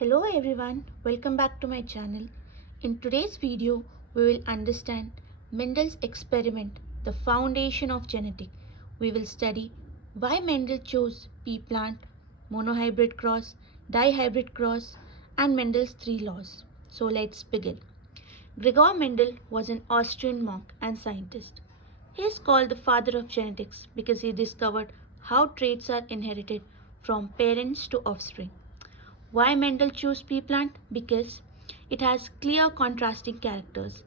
Hello everyone, welcome back to my channel. In today's video, we will understand Mendel's experiment, the foundation of genetics. We will study why Mendel chose pea plant, monohybrid cross, dihybrid cross, and Mendel's three laws. So let's begin. Gregor Mendel was an Austrian monk and scientist. He is called the father of genetics because he discovered how traits are inherited from parents to offspring. Why Mendel chose pea plant? Because it has clear contrasting characters.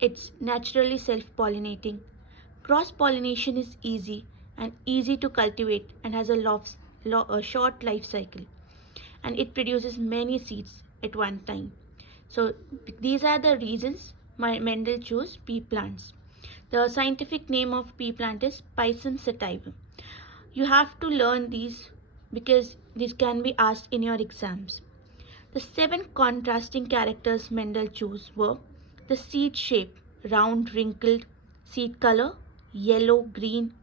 It's naturally self-pollinating. Cross-pollination is easy and easy to cultivate and has a short life cycle. And it produces many seeds at one time. So these are the reasons Mendel chose pea plants. The scientific name of pea plant is Pisum sativum. You have to learn these because these can be asked in your exams. The 7 contrasting characters Mendel chose were the seed shape, round, wrinkled, seed color, yellow, green,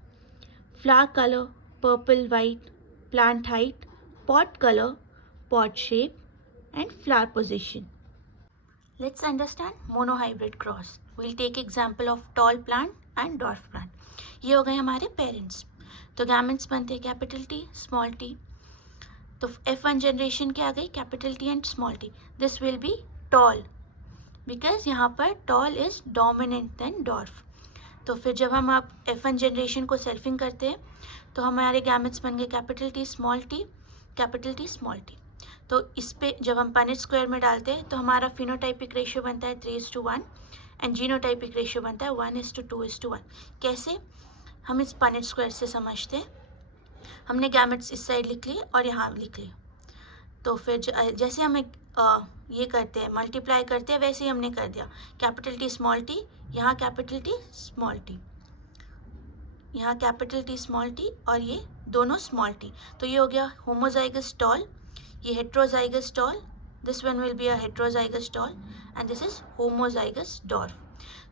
flower color, purple, white, plant height, pod color, pod shape, and flower position. Let's understand monohybrid cross. We'll take example of tall plant and dwarf plant. ये हो गए हमारे parents. तो gametes बनते हैं capital T, small T. तो F1 generation क्या आ गई? Capital T and small T. This will be tall because यहाँ पर tall is dominant than dwarf. तो फिर जब हम आप F1 जनरेशन को सेल्फिंग करते हैं तो हमारे गैमेट्स बन गए capital T, small T, capital T, small T. तो इस पे जब हम पनेट स्क्वायर में डालते हैं तो हमारा फिनोटाइपिक रेशियो बनता है 3:1 एंड जीनोटाइपिक रेशियो बनता है 1:2:1. कैसे? हम इस पनेट स्क्वायर से समझते हैं. हमने गैमेट्स इस साइड लिख लिए और यहाँ लिख लिए. तो फिर जैसे हम ये करते हैं, मल्टीप्लाई करते हैं, वैसे ही हमने कर दिया. कैपिटल टी, स्मॉल टी, यहाँ कैपिटल टी, स्मॉल टी, यहाँ कैपिटल टी, स्मॉल टी, और ये दोनों स्मॉल टी. तो ये हो गया होमोजाइगस टॉल. ये heterozygous tall. This one will be a heterozygous tall and this is homozygous dwarf.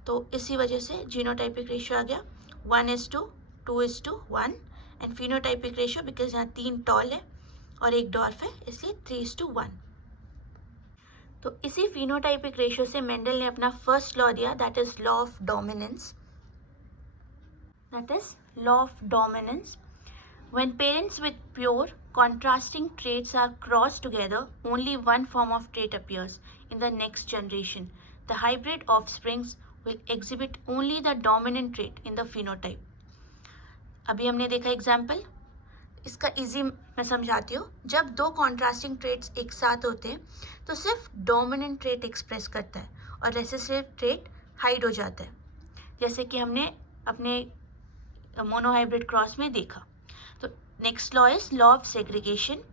तो इसी वजह से जीनोटाइपिक रेशियो आ गया 1:2:1 एंड फिनोटाइपिक रेशियो बिकॉज यहाँ 3 टॉल है और एक डॉर्फ है इसलिए 3:1. तो इसी फिनोटाइपिक रेशियो से मेंडल ने अपना फर्स्ट लॉ दिया, that is law of dominance. That is law of dominance. When parents with pure contrasting traits are crossed together, only one form of trait appears in the next generation. The hybrid offsprings will exhibit only the dominant trait in the phenotype. अभी हमने देखा example, इसका easy मैं समझाती हूँ. जब दो contrasting traits एक साथ होते हैं तो सिर्फ डोमिनेंट ट्रेट एक्सप्रेस करता है और रेसेसिव ट्रेट हाइड हो जाता है, जैसे कि हमने अपने मोनोहाइब्रिड क्रॉस में देखा. तो next law is law of segregation.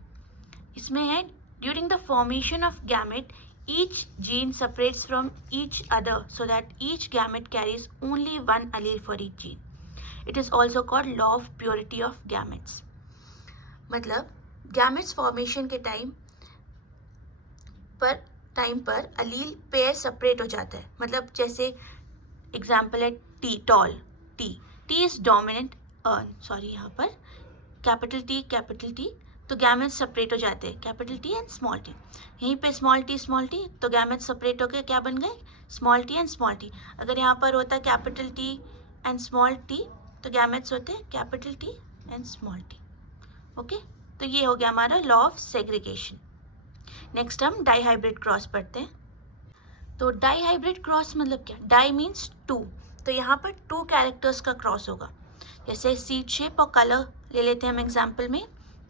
इसमें है during the formation of gamete each gene separates from each other so that each gamete carries only one allele for each gene. It is also called law of purity of gametes. मतलब gametes formation के time पर allele pair separate हो जाता है. मतलब जैसे example है T, toll T. T is dominant, यहाँ पर कैपिटल टी, तो गैमेट्स सेपरेट हो जाते हैं capital T and small T. यहीं पे स्मॉल टी, तो गैमेट्स सेपरेट होकर क्या बन गए? Small T and small T. अगर यहाँ पर होता capital T and small T तो गैमेट्स होते हैं capital T and small T. Okay, तो ये हो गया हमारा लॉ ऑफ सेग्रीगेशन. नेक्स्ट हम डाईहाइब्रिड क्रॉस पढ़ते हैं. तो डाईहाइब्रिड क्रॉस मतलब क्या? डाई मीन्स 2, तो यहाँ पर 2 कैरेक्टर्स का क्रॉस होगा. जैसे सीड शेप और कलर ले लेते हैं हम एग्जाम्पल में.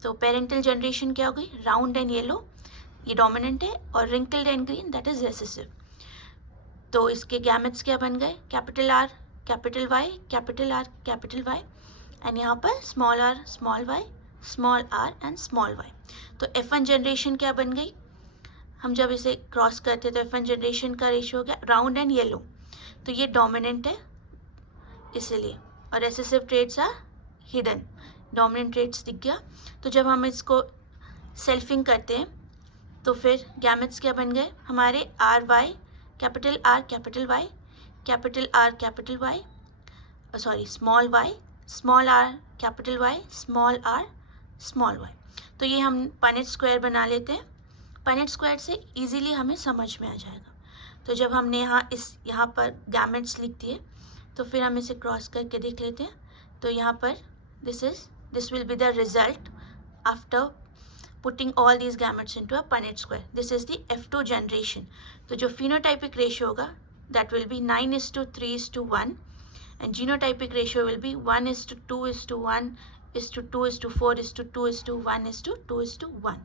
तो पेरेंटल जनरेशन क्या हो गई? राउंड एंड येलो, ये डोमिनेंट है, और wrinkled and green that is recessive. तो इसके गैमेट्स क्या बन गए? Capital R, capital Y, capital R, capital Y, and यहाँ पर small R, small Y, small R and small Y. तो F1 जनरेशन क्या बन गई? हम जब इसे क्रॉस करते तो F1 जनरेशन का रेशियो हो गया राउंड एंड येलो. तो ये डोमिनेंट है इसलिए, और recessive traits are hidden. Dominant traits दिख गया. तो जब हम इसको सेल्फिंग करते हैं तो फिर गैमेट्स क्या बन गए हमारे? R Y, capital R, capital Y, capital R, capital Y, sorry small Y, small R, capital Y, small R, small Y. तो ये हम पनेट स्क्वायर बना लेते हैं पनेट स्क्वायर से इजीली हमें समझ में आ जाएगा। तो जब हमने यहाँ पर गैमेट्स लिख दिए तो फिर हम इसे क्रॉस करके देख लेते हैं। तो यहाँ पर this will be the result after putting all these gametes into a Punnett square. This is the F2 generation. तो जो phenotypic ratio होगा that will be 9:3:1 and genotypic ratio will be 1:2:1 2:4:2:1:2:1.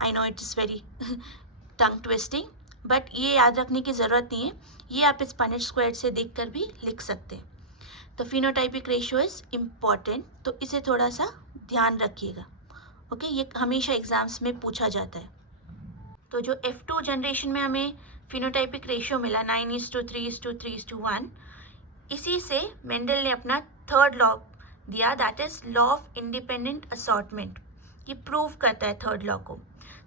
I know it is very tongue twisting, but ये याद रखने की ज़रूरत नहीं है, ये आप इस Punnett square से देख कर भी लिख सकते हैं। तो phenotypic ratio is important, तो इसे थोड़ा सा ध्यान रखिएगा। ओके ये हमेशा एग्जाम्स में पूछा जाता है। तो जो F2 जनरेशन में हमें फिनोटाइपिक रेशियो मिला 9:3:1, इसी से मेंडल ने अपना थर्ड लॉ दिया, that is law of independent assortment. ये प्रूव करता है थर्ड लॉ को।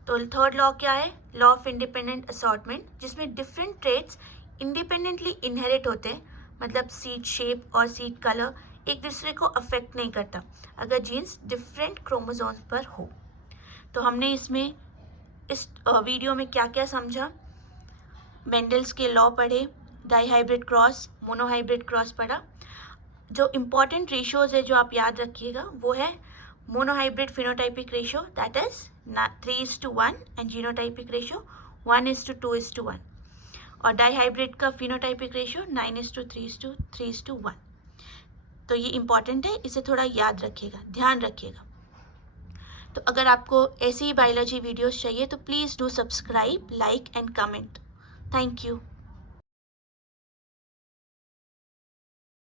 तो थर्ड लॉ क्या है? लॉ ऑफ इंडिपेंडेंट असॉर्टमेंट, जिसमें डिफरेंट ट्रेट्स इंडिपेंडेंटली इनहेरिट होते हैं, मतलब सीड शेप और सीड कलर एक दूसरे को अफेक्ट नहीं करता अगर जीन्स डिफरेंट क्रोमोसोम्स पर हो। तो हमने इस वीडियो में क्या क्या समझा? मेंडल्स के लॉ पढ़े, डाईहाइब्रिड क्रॉस, मोनोहाइब्रिड क्रॉस पढ़ा। जो इम्पॉर्टेंट रेशियोज है जो आप याद रखिएगा वो है monohybrid phenotypic ratio that is 3:1 and genotypic ratio 1:2:1 और डाईहाइब्रिड का फिनोटाइपिक रेशियो 9:3:1। तो ये इम्पॉर्टेंट है, इसे थोड़ा याद रखिएगा, ध्यान रखिएगा। तो अगर आपको ऐसी ही बायोलॉजी वीडियोस चाहिए तो please do subscribe, like and comment. Thank you.